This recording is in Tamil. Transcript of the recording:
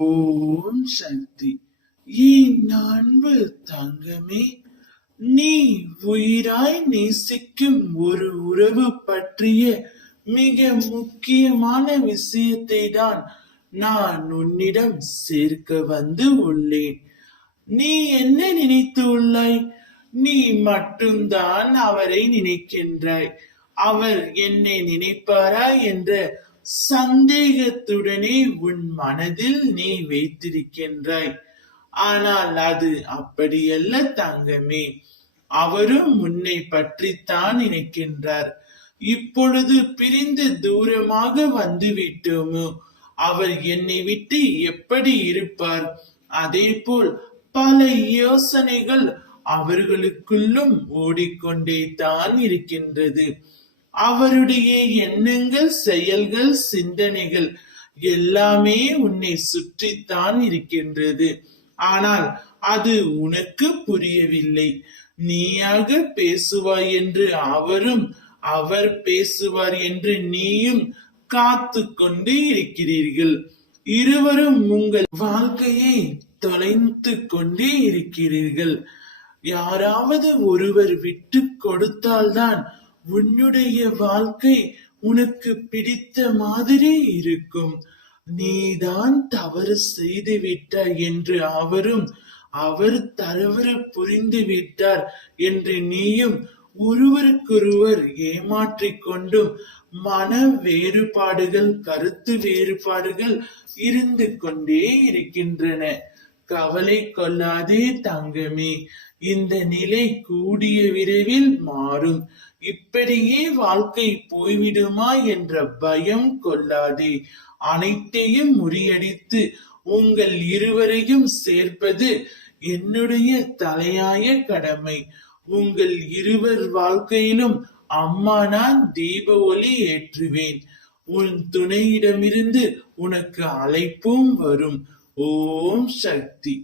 ஓம் சக்தி. என் அன்பு தங்கமே, நீ உயிராய் நேசிக்கும் ஒரு உறவு பற்றிய மிக முக்கியமான விஷயத்தை தான் நான் உன்னிடம் சேர்க்க வந்து உள்ளேன். நீ என்ன நினைத்து உள்ளாய்? நீ மட்டும்தான் அவரை நினைக்கின்றாய். அவர் என்னை நினைப்பாரா என்ற சந்தேகத்துடனே உன் மனதில் நீ வைத்திருக்கின்றாய். ஆனால் அது அப்படியல்ல தங்கமே. அவரும் உன்னை பற்றித்தான் நினைக்கின்றார். இப்பொழுது பிரிந்து தூரமாக வந்து விட்டோமோ, அவர் என்னை விட்டு எப்படி இருப்பார்? அதேபோல் பல யோசனைகள் அவர்களுக்குள்ளும் ஓடிக்கொண்டே தான் இருக்கின்றது. அவருடைய எண்ணங்கள், செயல்கள், சிந்தனைகள் எல்லாமே உன்னை சுற்றித்தான் இருக்கின்றது. ஆனால் அது உனக்கு புரியவில்லை. நீயாக பேசுவாய் என்று அவரும், அவர் பேசுவார் என்று நீயும் காத்து கொண்டு இருக்கிறீர்கள். இருவரும் உங்கள் வாழ்க்கையை தொலைத்து கொண்டே இருக்கிறீர்கள். யாராவது ஒருவர் விட்டு கொடுத்தால்தான் உன்னுடைய வாழ்க்கை உனக்கு பிடித்த மாதிரி இருக்கும். நீதான் தவறு செய்து விட்டாய் என்று அவரும், அவர் தவறு புரிந்து விட்டார் என்று நீயும் ஒருவருக்கொருவர் ஏமாற்றிக் கொண்டும் மன வேறுபாடுகள், கருத்து வேறுபாடுகள் இருந்து கொண்டே இருக்கின்றன. கவலை கொள்ளாதே தங்கமே. இந்த நிலை கூடிய விரைவில் மாறும். இப்படியே வாழ்க்கை போய்விடுமா என்ற பயம் கொள்ளாதே. அனைத்தையும் முறியடித்து உங்கள் இருவரையும் சேர்ப்பது என்னுடைய தலையாய கடமை. உங்கள் இருவர் வாழ்க்கையிலும் அம்மா நான் தீப ஒளி ஏற்றுவேன். உன் துணையிடமிருந்து உனக்கு அழைப்பும் வரும். ஓம் சக்தி.